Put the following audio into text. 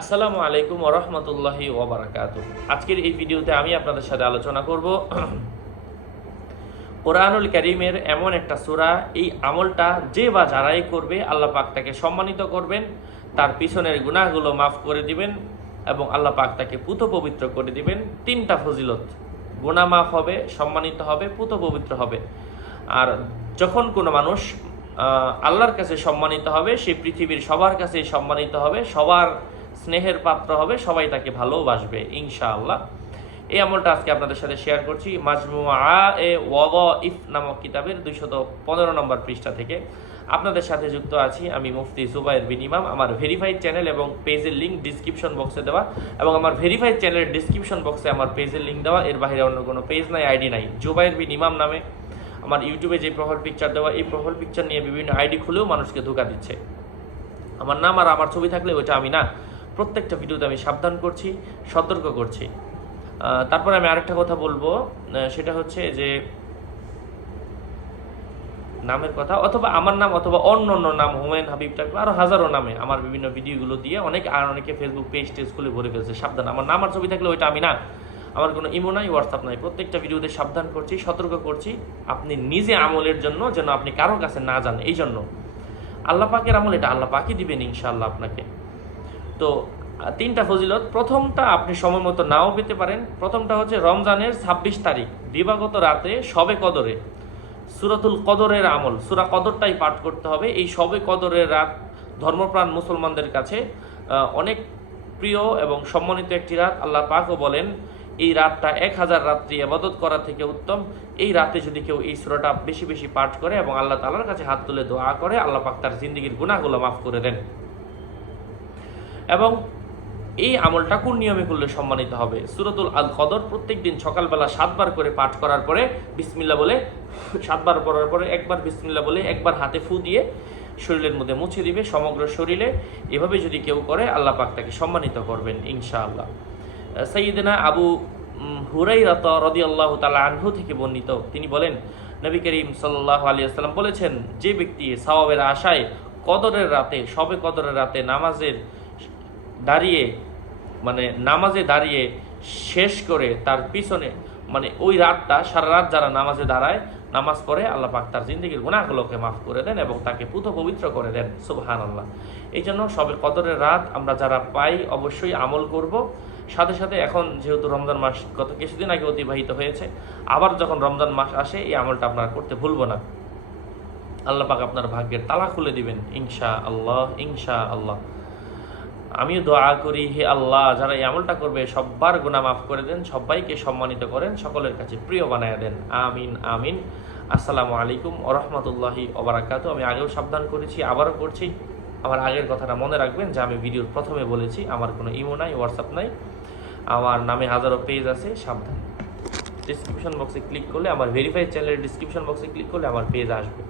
আসসালামু আলাইকুম ওরহমতুল্লাহি ওবরাকাত আজকের এই ভিডিওতে আমি আপনাদের সাথে আলোচনা করব কোরআনুল করিমের এমন একটা সূরা, এই আমলটা যে বা যারাই করবে, আল্লাহ পাক তাকে সম্মানিত করবেন, তার পিছনের গুনাহগুলো মাফ করে দিবেন এবং আল্লাহ পাক তাকে পুত পবিত্র করে দিবেন। তিনটা ফজিলত। গুণা মাফ হবে, সম্মানিত হবে, পুত পবিত্র হবে। আর যখন কোনো মানুষ আল্লাহর কাছে সম্মানিত হবে, সে পৃথিবীর সবার কাছে সম্মানিত হবে, সবার স্নেহের পাত্র হবে, সবাই তাকে ভালোবাসবে, ইনশাআল্লাহ। এই আমলটা আজকে আপনাদের সাথে শেয়ার করছি। মাজমুআ এ ওয়াদ ইফ নামক কিতাবের দুইশত পনেরো নম্বর পৃষ্ঠা থেকে। আপনাদের সাথে যুক্ত আছি আমি মুফতি সুবাইর বিন ইমাম। আমার ভেরিফাইড চ্যানেল এবং পেজের লিঙ্ক ডিসক্রিপশন বক্সে দেওয়া। এবং আমার ভেরিফাইড চ্যানেলের ডিসক্রিপশন বক্সে আমার পেজের লিঙ্ক দেওয়া। এর বাইরে অন্য কোনো পেজ নাই আইডি নাই। জুবাইর বিন ইমাম নামে আমার ইউটিউবে যে প্রোফাইল পিকচার দেওয়া, এই প্রোফাইল পিকচার নিয়ে বিভিন্ন আইডি খুলেও মানুষকে ধোকা দিচ্ছে। আমার নাম আর আমার ছবি থাকলে ওইটা আমি না। প্রত্যেকটা ভিডিওতে আমি সাবধান করছি, সতর্ক করছি। তারপরে আমি আরেকটা কথা বলব সেটা হচ্ছে যে, নামের কথা, অথবা আমার নাম অথবা অন্য অন্য নাম হুমায়ুন হাবিব টাইপ আরও হাজারো নামে আমার বিভিন্ন ভিডিওগুলো দিয়ে অনেক, আর অনেকে ফেসবুক পেজ টেজ খুলে ভরে ফেলছে, সাবধান। আমার নাম আর ছবি থাকলে ওইটা আমি না। আমার কোনো ইমো নাই হোয়াটসঅ্যাপ নাই। প্রত্যেকটা ভিডিওতে সাবধান করছি, সতর্ক করছি। আপনি নিজে আমলের জন্য যেন আপনি কারও কাছে না যান এই জন্য আল্লাহ পাকের আমল এটা আল্লাহ পাকই দিবেন ইনশাআল্লাহ আপনাকে। তো তিনটা ফজিলত। প্রথমটা আপনি সময় মতো নাও পেতে পারেন। প্রথমটা হচ্ছে রমজানের ছাব্বিশ তারিখ, দিবাগত রাতে সবে কদরে। সুরাতুল কদরের আমল, সুরা কদরটাই পাঠ করতে হবে। এই সবে কদরের রাত ধর্মপ্রাণ মুসলমানদের কাছে অনেক প্রিয় এবং সম্মানিত একটি রাত। আল্লাহ পাকও বলেন, এই রাতটা এক হাজার রাত্রি আবাদত করা থেকে উত্তম। এই রাতে যদি কেউ এই সুরাটা বেশি বেশি পাঠ করে এবং আল্লাহ তালার কাছে হাত তুলে দোয়া করে, আল্লাহ পাক তার জিন্দগির গুণাগুলো মাফ করে দেন। এবং এই আমলটা কোন নিয়মে করলে সম্মানিত হবে? সুরতুল আল কদর প্রত্যেক দিন সকালবেলা সাতবার করে পাঠ করার পরে বিসমিল্লা বলে, সাতবার পড়ার পরে একবার বিসমিল্লা বলে একবার হাতে ফু দিয়ে শরীরের মধ্যে মুছে দিবে সমগ্র শরীরে। এভাবে যদি কেউ করে, আল্লাহ পাক তাকে সম্মানিত করবেন, ইনশাআল্লাহ। সঈদনা আবু হুরাই রত রদি আল্লাহ তালা আনহু থেকে বর্ণিত, তিনি বলেন, নবী করিম সাল্লাহ আলিয়া সাল্লাম বলেছেন, যে ব্যক্তি সওয়াবের আশায় কদরের রাতে, সবে কদরের রাতে নামাজের দাঁড়িয়ে মানে নামাজে দাঁড়িয়ে শেষ করে তার পিছনে মানে ওই রাতটা, সারা রাত যারা নামাজে দাঁড়ায়, নামাজ পড়ে, আল্লাহ পাক তার জিন্দগির গুণাগুলোকে মাফ করে দেন এবং তাকে পুত পবিত্র করে দেন। সুবহান আল্লাহ এই জন্য সবে কদরের রাত আমরা যারা পাই, অবশ্যই আমল করব। সাথে সাথে এখন যেহেতু রমজান মাস গত কিছুদিন আগে অতিবাহিত হয়েছে, আবার যখন রমজান মাস আসে, এই আমলটা আপনারা করতে ভুলবো না। আল্লাহ পাক আপনার ভাগ্যের তালা খুলে দিবেন ইনশা আল্লাহ ইনশা আল্লাহ আমিও দোয়া করি, হে আল্লাহ, যারা এই আমলটা করবে, সব্বার গুনাহ মাফ করে দেন সবাইকে সম্মানিত করেন, সকলের কাছে প্রিয় বানায় দেন। আমিন আমিন। আসসালামু আলাইকুম ওরহমতুল্লাহি ওবরাকাত আমি আগেও সাবধান করেছি, আবারও করছি। আমার আগের কথাটা মনে রাখবেন, যে আমি ভিডিওর প্রথমে বলেছি। আমার কোনো ইমো নাই, হোয়াটসঅ্যাপ নাই। আমার নামে হাজারো পেজ আছে, সাবধান। ডিসক্রিপশন বক্সে ক্লিক করলে, আমার ভেরিফাইড চ্যানেলের ডিসক্রিপশন বক্সে ক্লিক করলে আমার পেজ আসবে।